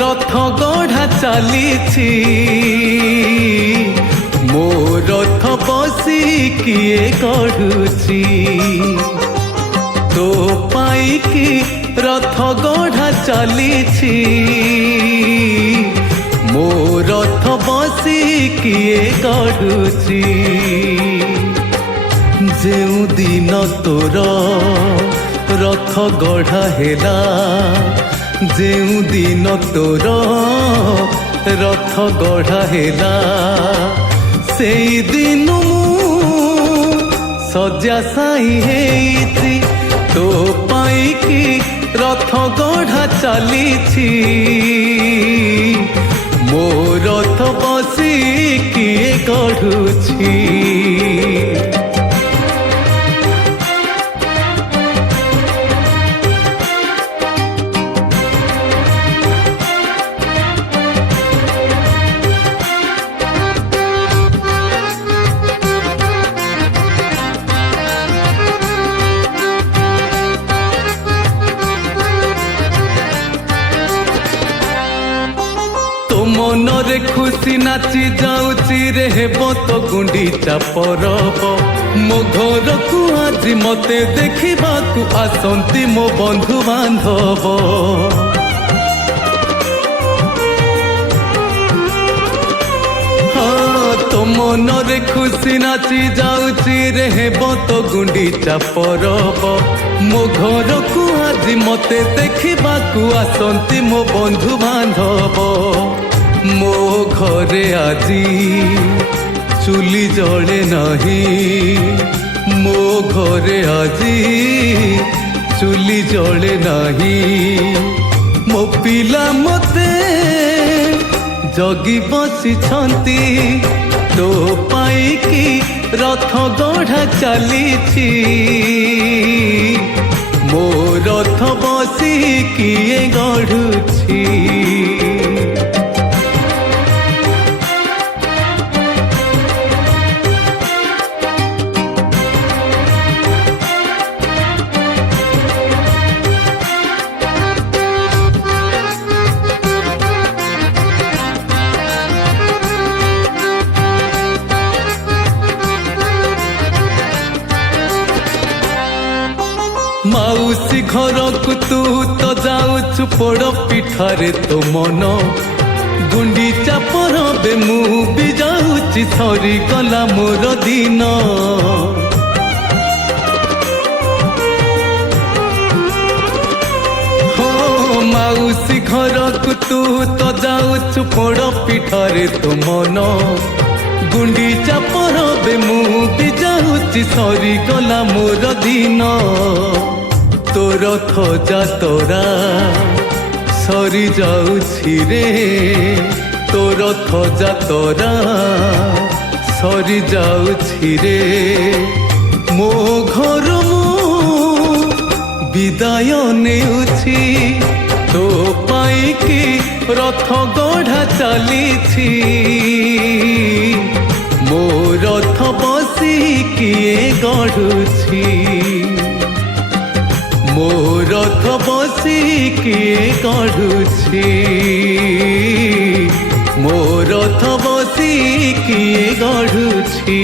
रथ गढ़ा चली मो रथ बसी किए गढ़ुची तो पाई रथ गढ़ा चली मो रथ बसी किए गढ़ुची जेउ दिन तोर रथ गढ़ा हेला जेउ दिन तोर रथ गढ़ा हेला से दिन सजा साई हेती तो पाई कि रथ गढ़ा चली मो रथ बसी किए गढ़ुची। मनरे खुशी नाची जाऊची रे हेबो तो गुंडीचा परब मो घर को आज मते देखा आसंती मो बंधु बांधव हाँ तो मनरे खुशी नाची जाऊची रे हेबो तो गुंडीचा परब मो घर को आज मते देखा आसंती मो बंधु बांधव मो घरे आजी चुली जले नहीं मो घरे आजी चुली जले नहीं मो पिला मते जगी बसी तो पाई कि रथ गढ़ा चली मो रथ बसी किए गढ़ुची। माउसी घर को तू तो जाऊछु पोड़ पिठारे तो मन गुंडीचा परबे मु भी जाऊची सरी गला मोर दिन हो माउसी घर को तू तो जाऊछु पोड़ पिठारे तो मन गुंडीचा परबे मु भी जाऊची सरी गला मोर दिन तोर थजा तोरा सरी जाऊछि रे तोर थजा तोरा सरी जाऊछि रे मो घर मु विदाय नेउछि तो पाई कि रथ गढ़ा चली मो रथ बसी किए गढ़ुची मो रथ बसी किए गढ़ुची मो रथ बसी किए गढ़ुची।